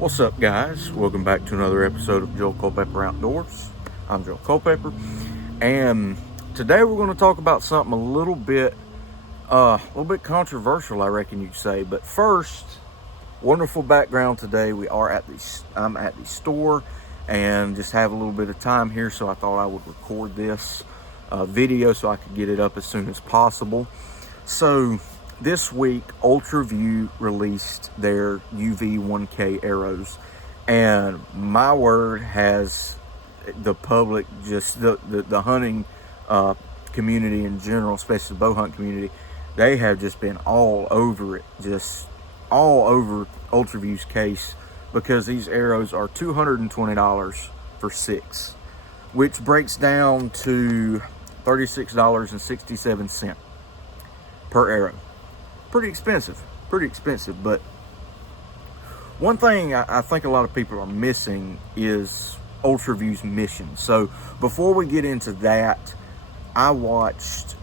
What's up, guys? Welcome back to another episode of Joel Culpepper Outdoors. I'm Joel Culpepper, and today we're going to talk about something a little bit controversial, I reckon you'd say. But first, wonderful background today. I'm at the store, and just have a little bit of time here, so I thought I would record this video so I could get it up as soon as possible. So this week, Ultraview released their UV 1K arrows, and my word, has the public, just the hunting community in general, especially the bow hunt community, they have just been all over it, just all over Ultraview's case, because these arrows are $220 for 6, which breaks down to $36.67 per arrow. Pretty expensive, but one thing I think a lot of people are missing is Ultraview's mission. So before we get into that, I watched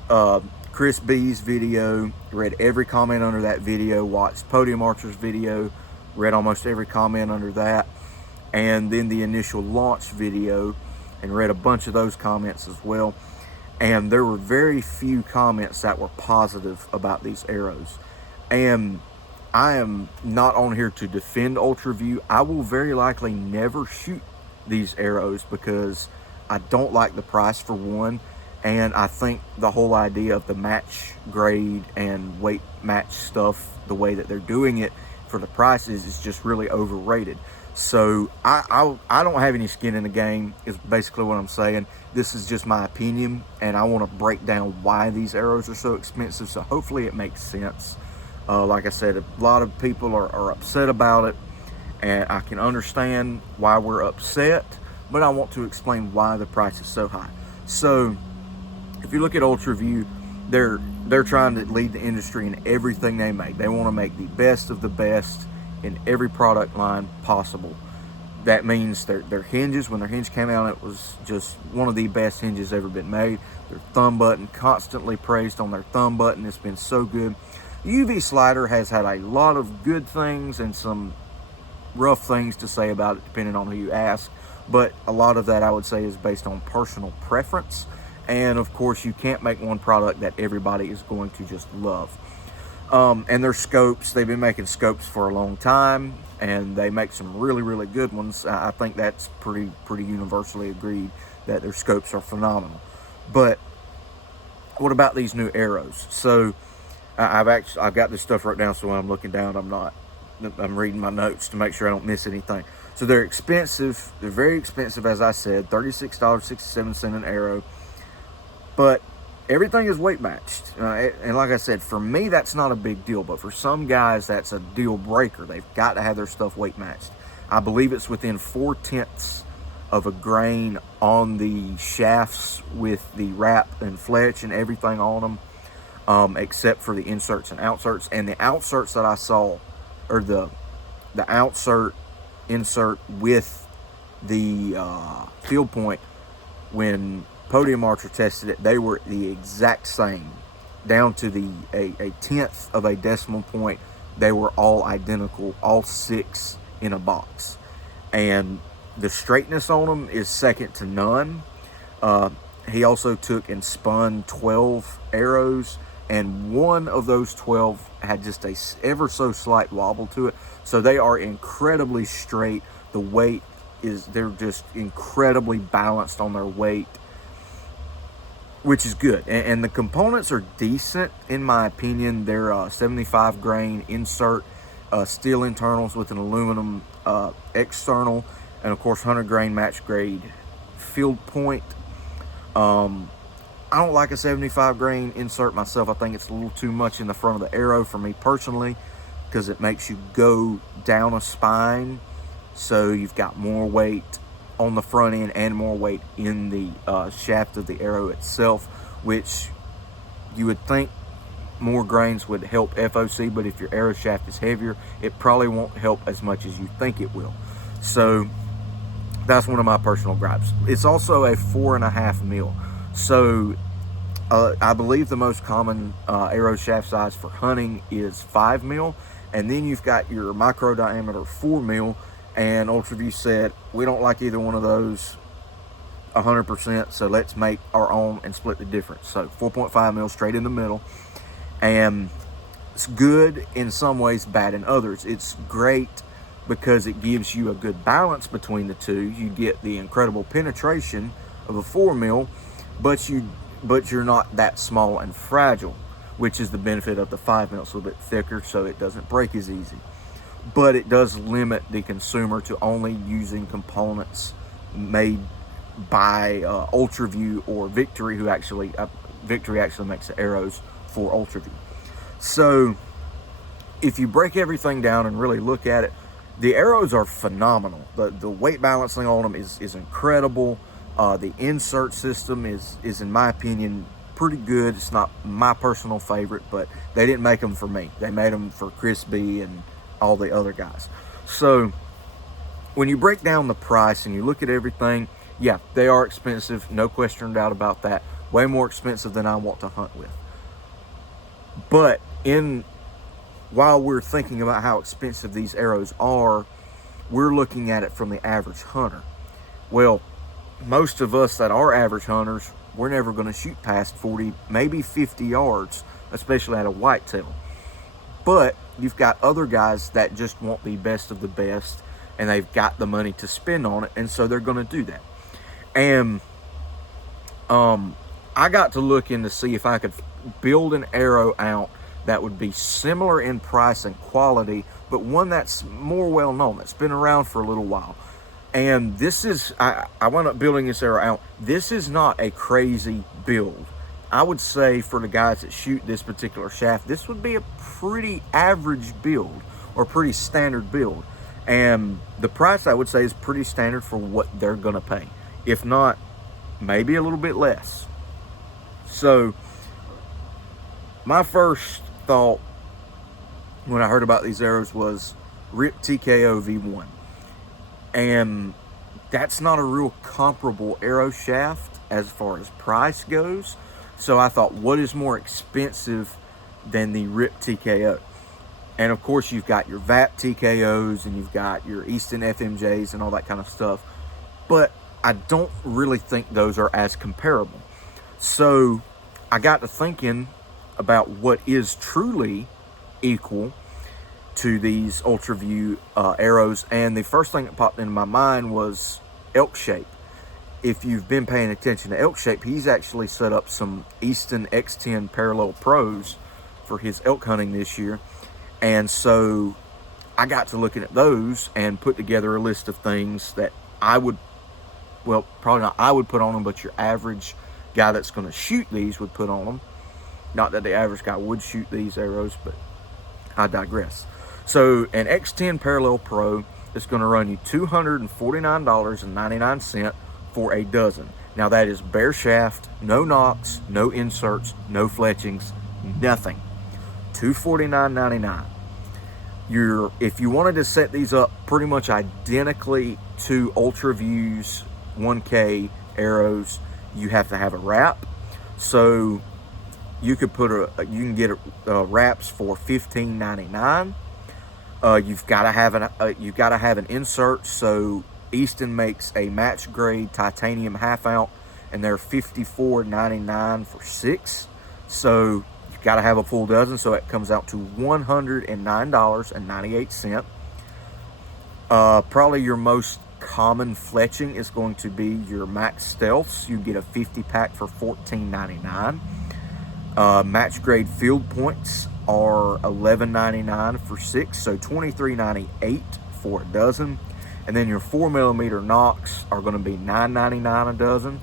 Chris B's video, read every comment under that video, watched Podium Archer's video, read almost every comment under that, and then the initial launch video, and read a bunch of those comments as well. And there were very few comments that were positive about these arrows. And I am not on here to defend Ultraview. I will very likely never shoot these arrows because I don't like the price, for one. And I think the whole idea of the match grade and weight match stuff, the way that they're doing it for the prices, is just really overrated. So I don't have any skin in the game, is basically what I'm saying. This is just my opinion, and I want to break down why these arrows are so expensive, so hopefully it makes sense. Like I said, a lot of people are upset about it, and I can understand why we're upset, but I want to explain why the price is so high. So if you look at Ultraview, they're trying to lead the industry in everything they make. They want to make the best of the best in every product line possible. That means their hinges, when their hinge came out, it was just one of the best hinges ever been made. Their thumb button, constantly praised on their thumb button. It's been so good. The UV slider has had a lot of good things and some rough things to say about it, depending on who you ask. But a lot of that, I would say, is based on personal preference. And of course, you can't make one product that everybody is going to just love. And their scopes, they've been making scopes for a long time, and they make some really, really good ones. I think that's pretty universally agreed that their scopes are phenomenal. But what about these new arrows? So I've got this stuff wrote down, so when I'm looking down, I'm reading my notes to make sure I don't miss anything. So they're expensive. They're very expensive, as I said, $36.67 an arrow. But everything is weight matched. And like I said, for me, that's not a big deal. But for some guys, that's a deal breaker. They've got to have their stuff weight matched. I believe it's within 4/10 of a grain on the shafts with the wrap and fletch and everything on them, except for the inserts and outserts. And the outserts that I saw, or the insert with the field point, when Podium Archer tested it, they were the exact same, down to a tenth of a decimal point. They were all identical, all 6 in a box, and the straightness on them is second to none. He also took and spun 12 arrows, and one of those 12 had just a ever so slight wobble to it. So they are incredibly straight. The weight they're just incredibly balanced on their weight, which is good. And the components are decent, in my opinion. They're 75 grain insert, steel internals with an aluminum external, and of course 100 grain match grade field point. I don't like a 75 grain insert myself. I think it's a little too much in the front of the arrow for me personally, because it makes you go down a spine, so you've got more weight on the front end and more weight in the shaft of the arrow itself, which you would think more grains would help FOC, but if your arrow shaft is heavier, it probably won't help as much as you think it will. So that's one of my personal gripes. It's also a 4.5 mil. So I believe the most common arrow shaft size for hunting is 5 mil, and then you've got your micro diameter 4 mil, and Ultraview said, we don't like either one of those 100%, so let's make our own and split the difference. So 4.5 mil straight in the middle, and it's good in some ways, bad in others. It's great because it gives you a good balance between the two. You get the incredible penetration of a 4 mil, but you're not that small and fragile, which is the benefit of the 5 mil. It's a little bit thicker, so it doesn't break as easy. But it does limit the consumer to only using components made by Ultraview or Victory, who actually Victory actually makes the arrows for Ultraview. So if you break everything down and really look at it, the arrows are phenomenal. The weight balancing on them is incredible. The insert system is in my opinion pretty good. It's not my personal favorite, but they didn't make them for me. They made them for Chris B and all the other guys. So when you break down the price and you look at everything, yeah, they are expensive, no question or doubt about that. Way more expensive than I want to hunt with. But while we're thinking about how expensive these arrows are, we're looking at it from the average hunter. Well, most of us that are average hunters, we're never going to shoot past 40, maybe 50 yards, especially at a whitetail. But you've got other guys that just want the best of the best, and they've got the money to spend on it, and so they're going to do that. And I got to look in to see if I could build an arrow out that would be similar in price and quality, but one that's more well known, that's been around for a little while. And this is, I wound up building this arrow out. This is not a crazy build. I would say for the guys that shoot this particular shaft, this would be a pretty average build or pretty standard build. And the price, I would say, is pretty standard for what they're gonna pay. If not, maybe a little bit less. So my first thought when I heard about these arrows was RIP TKO V1. And that's not a real comparable arrow shaft as far as price goes. So I thought, what is more expensive than the RIP TKO? And of course, you've got your VAP TKOs and you've got your Easton FMJs and all that kind of stuff. But I don't really think those are as comparable. So I got to thinking about what is truly equal to these Ultraview arrows, and the first thing that popped into my mind was elk shape. If you've been paying attention to elk shape, he's actually set up some Easton X10 Parallel Pros for his elk hunting this year, and so I got to looking at those and put together a list of things that I would, well, probably not I would put on them, but your average guy that's going to shoot these would put on them. Not that the average guy would shoot these arrows, but I digress. So an X10 Parallel Pro is going to run you $249.99 for a dozen. Now that is bare shaft, no nocks, no inserts, no fletchings, nothing. $249.99. If you wanted to set these up pretty much identically to Ultraview's 1K arrows, you have to have a wrap. So you could put you can get wraps for $15.99. You've got to have an insert. So Easton makes a match grade titanium half ounce, and they're $54.99 for 6. So you've got to have a full dozen. So it comes out to $109.98. Probably your most common fletching is going to be your Max Stealths. You get a 50 pack for $14.99. Match grade field points are $11.99 for 6, so $23.98 for a dozen. And then your 4mm nocks are going to be $9.99 a dozen.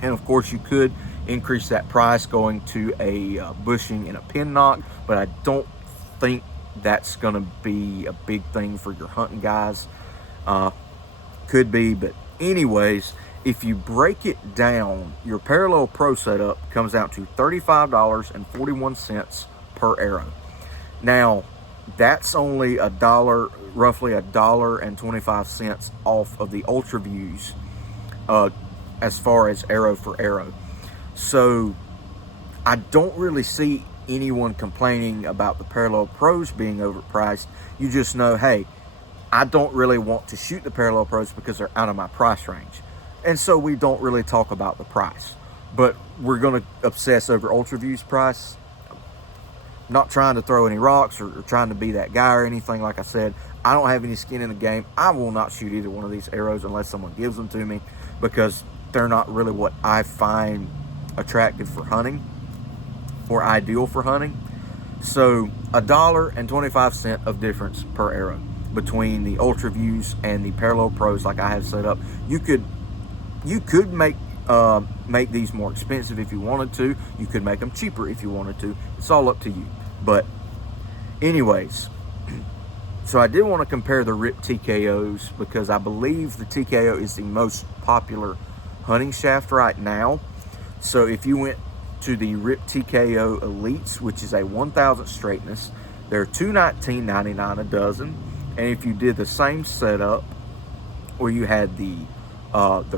And of course, you could increase that price going to a bushing and a pin nock, but I don't think that's going to be a big thing for your hunting guys. Could be, but anyways, if you break it down, your Parallel Pro setup comes out to $35.41 per arrow. Now, that's only roughly $1.25 off of the Ultraviews as far as arrow for arrow. So I don't really see anyone complaining about the Parallel Pros being overpriced. You just know, hey, I don't really want to shoot the Parallel Pros because they're out of my price range. And so we don't really talk about the price. But we're going to obsess over Ultraview's price. Not trying to throw any rocks or trying to be that guy or anything. Like I said, I don't have any skin in the game. I will not shoot either one of these arrows unless someone gives them to me, because they're not really what I find attractive for hunting or ideal for hunting. So $1.25 of difference per arrow between the Ultraviews and the Parallel Pros like I have set up. You could make these more expensive if you wanted to. You could make them cheaper if you wanted to. It's all up to you. But anyways, so I did want to compare the Rip TKOs because I believe the TKO is the most popular hunting shaft right now. So if you went to the Rip TKO Elites, which is a 1000 straightness, they're $219.99 a dozen. And if you did the same setup where you had the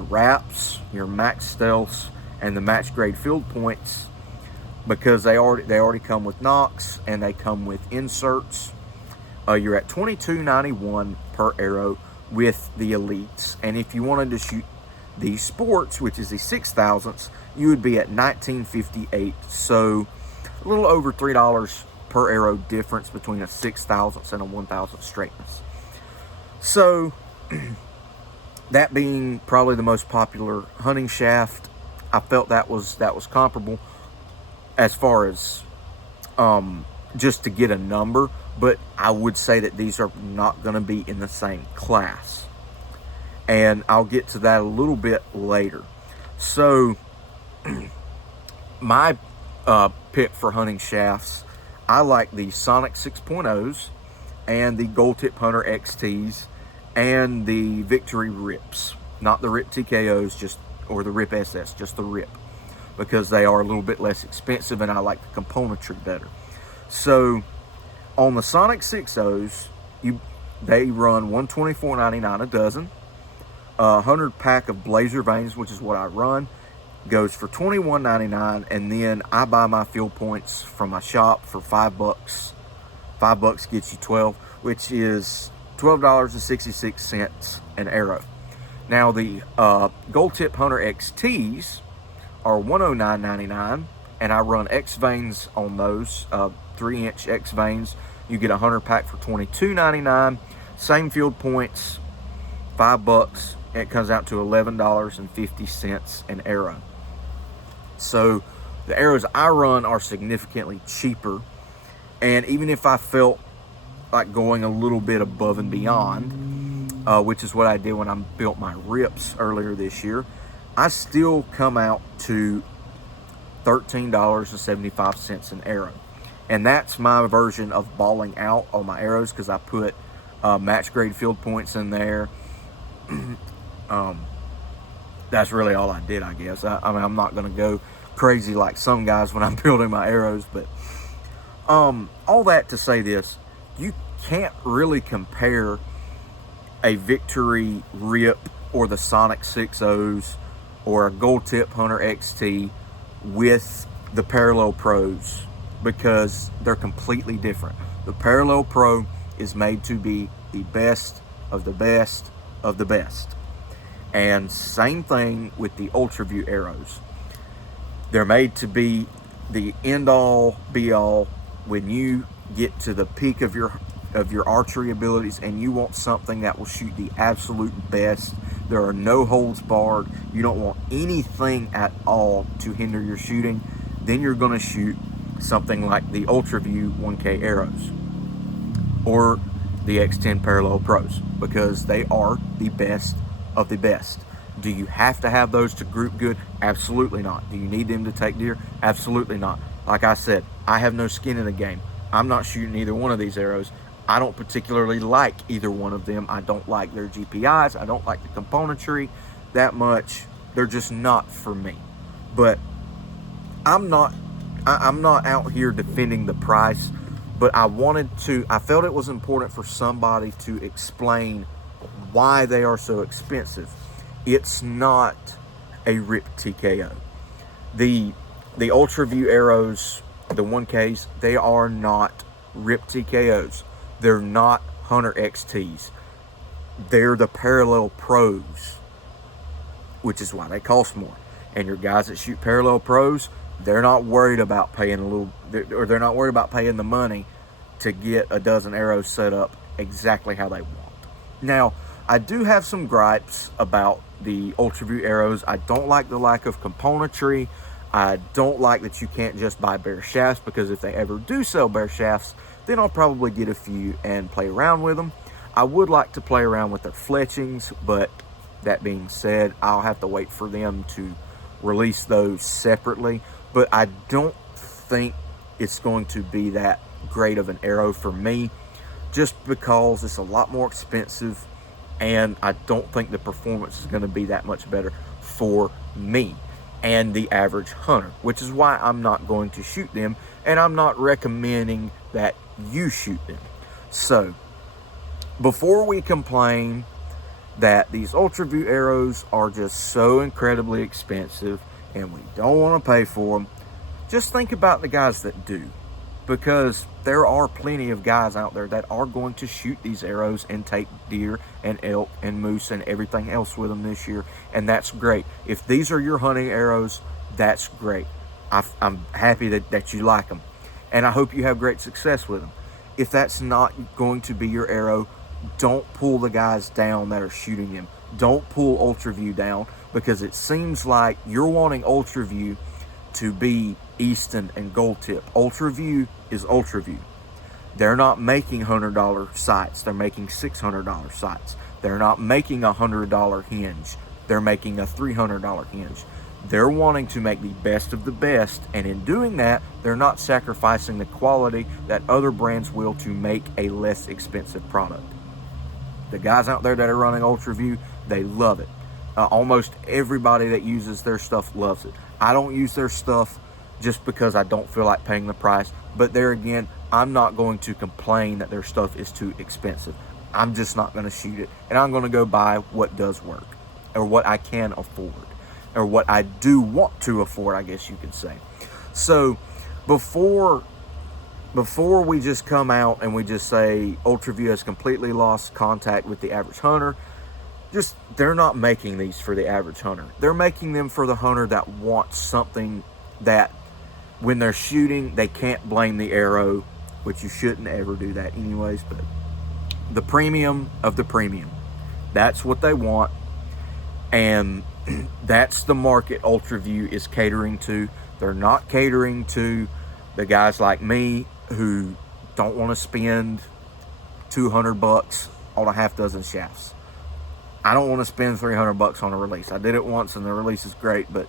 wraps, your max stealths, and the match grade field points, because they already come with nocks and they come with inserts, you're at $22.91 per arrow with the Elites. And if you wanted to shoot the Sports, which is the 6000s, you would be at $19.58. So a little over $3 per arrow difference between a 6000s and a 1000 straightness. So that being probably the most popular hunting shaft, I felt that was comparable as far as just to get a number. But I would say that these are not going to be in the same class, and I'll get to that a little bit later. So my pick for hunting shafts, I like the Sonic 6.0s and the Gold Tip Hunter XTs and the Victory Rips. Not the Rip TKOs, or the Rip SS, just the Rip, because they are a little bit less expensive and I like the componentry better. So on the Sonic 6.0s, they run $124.99 a dozen. 100 pack of Blazer Vanes, which is what I run, goes for $21.99, and then I buy my field points from my shop for $5. $5 gets you 12, which is $12.66 an arrow. Now the Gold Tip Hunter XTs are $109.99, and I run X Vanes on those, 3-inch X Vanes. You get a 100 pack for $22.99. Same field points, $5. And it comes out to $11.50 an arrow. So the arrows I run are significantly cheaper. And even if I felt like going a little bit above and beyond, which is what I did when I built my Rips earlier this year, I still come out to $13.75 an arrow. And that's my version of balling out on my arrows, because I put match grade field points in there. That's really all I did, I guess. I mean, I'm not going to go crazy like some guys when I'm building my arrows, but all that to say this, you can't really compare a Victory Rip or the Sonic 6.0s or a Gold Tip Hunter XT with the Parallel Pros, because they're completely different. The Parallel Pro is made to be the best of the best of the best. And same thing with the Ultraview arrows. They're made to be the end-all, be-all when you get to the peak of your archery abilities and you want something that will shoot the absolute best. There are no holds barred. You don't want anything at all to hinder your shooting. Then you're going to shoot something like the Ultraview 1K arrows or the X10 Parallel Pros, because they are the best of the best. Do you have to have those to group good? Absolutely not. Do you need them to take deer? Absolutely not. Like I said, I have no skin in the game. I'm not shooting either one of these arrows. I don't particularly like either one of them. I don't like their GPIs. I don't like the componentry that much. They're just not for me. But I'm not out here defending the price, but I felt it was important for somebody to explain why they are so expensive. It's not a Rip TKO. The Ultraview arrows, the 1Ks, they are not Rip TKOs. They're not Hunter XTs. they're the parallel pros, which is why they cost more. And your guys that shoot parallel pros, they're not worried about paying they're not worried about paying the money to get a dozen arrows set up exactly how they want. Now, I do have some gripes about the Ultraview arrows. I don't like the lack of componentry. I don't like that you can't just buy bare shafts, because if they ever do sell bare shafts, then I'll probably get a few and play around with them. I would like to play around with their fletchings, but that being said, I'll have to wait for them to release those separately. But I don't think it's going to be that great of an arrow for me, just because it's a lot more expensive, and I don't think the performance is going to be that much better for me and the average hunter, which is why I'm not going to shoot them, and I'm not recommending that you shoot them. So before we complain that these Ultraview arrows are just so incredibly expensive and we don't want to pay for them, just think about the guys that do, because there are plenty of guys out there that are going to shoot these arrows and take deer and elk and moose and everything else with them this year, and that's great. If these are your hunting arrows, that's great. I'm happy that you like them, and I hope you have great success with them. If that's not going to be your arrow, don't pull the guys down that are shooting them. Don't pull Ultraview down, because it seems like you're wanting Ultraview to be Easton and Gold Tip. Ultraview is Ultraview. They're not making $100 sights. They're making $600 sights. They're not making a $100 hinge. They're making a $300 hinge. They're wanting to make the best of the best, and in doing that, they're not sacrificing the quality that other brands will to make a less expensive product. The guys out there that are running Ultraview, they love it. Almost everybody that uses their stuff loves it. I don't use their stuff just because I don't feel like paying the price, but there again, I'm not going to complain that their stuff is too expensive. I'm just not going to shoot it, and I'm going to go buy what does work, or what I can afford, or what I do want to afford, I guess you could say. So before we just come out and we just say Ultraview has completely lost contact with the average hunter, they're not making these for the average hunter. They're making them for the hunter that wants something that when they're shooting, they can't blame the arrow, which you shouldn't ever do that anyways, but the premium of the premium, that's what they want. And that's the market Ultraview is catering to. They're not catering to the guys like me who don't want to spend $200 on a half dozen shafts. I don't want to spend $300 on a release. I did it once and the release is great, but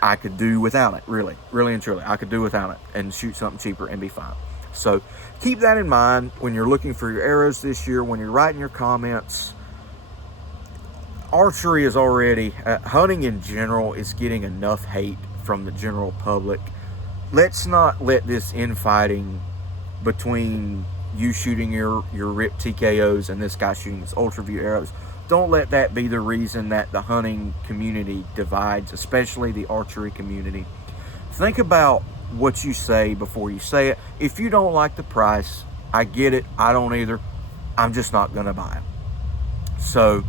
I could do without it, really and truly. I could do without it and shoot something cheaper and be fine. So keep that in mind when you're looking for your arrows this year, when you're writing your comments. Archery is already, hunting in general is getting enough hate from the general public. Let's not let this infighting between you shooting your RIP TKOs and this guy shooting his Ultraview arrows, don't let that be the reason that the hunting community divides, especially the archery community. Think about what you say before you say it. If you don't like the price, I get it. I don't either. I'm just not going to buy it. So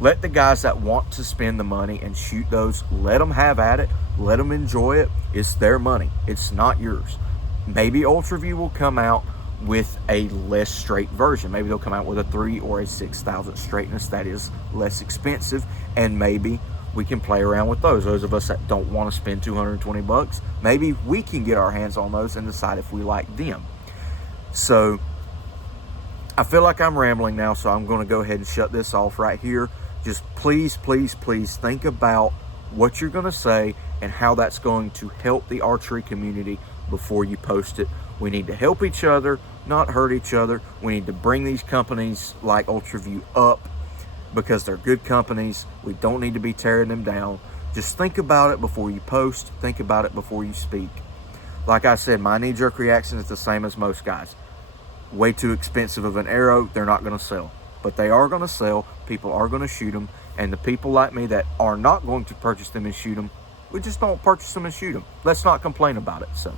let the guys that want to spend the money and shoot those, let them have at it. Let them enjoy it. It's their money. It's not yours. Maybe Ultraview will come out with a less straight version. Maybe they'll come out with a 3 or a 6,000 straightness that is less expensive, and maybe we can play around with those. Those of us that don't want to spend $220, maybe we can get our hands on those and decide if we like them. So I feel like I'm rambling now, so I'm going to go ahead and shut this off right here. Just please think about what you're going to say and how that's going to help the archery community before you post it. We need to help each other, not hurt each other. We need to bring these companies like Ultraview up because they're good companies. We don't need to be tearing them down. Just think about it before you post. Think about it before you speak. Like I said, my knee-jerk reaction is the same as most guys. Way too expensive of an arrow, they're not going to sell. But they are going to sell. People are going to shoot them. And the people like me that are not going to purchase them and shoot them, we just don't purchase them and shoot them. Let's not complain about it. So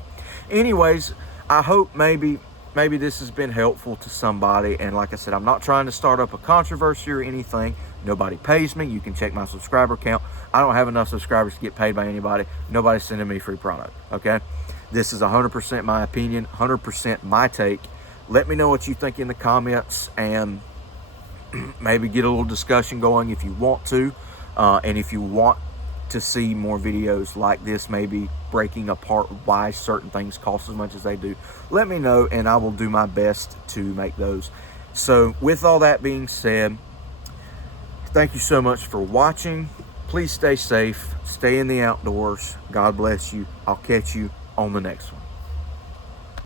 anyways, I hope maybe maybe this has been helpful to somebody. And like I said, I'm not trying to start up a controversy or anything. Nobody pays me. You can check my subscriber count. I don't have enough subscribers to get paid by anybody. Nobody's sending me free product, okay? This is 100% my opinion, 100% my take. Let me know what you think in the comments, and maybe get a little discussion going if you want to. And if you want to see more videos like this, maybe breaking apart why certain things cost as much as they do, let me know, and I will do my best to make those. So with all that being said, thank you so much for watching. Please stay safe, stay in the outdoors. God bless you. I'll catch you on the next one.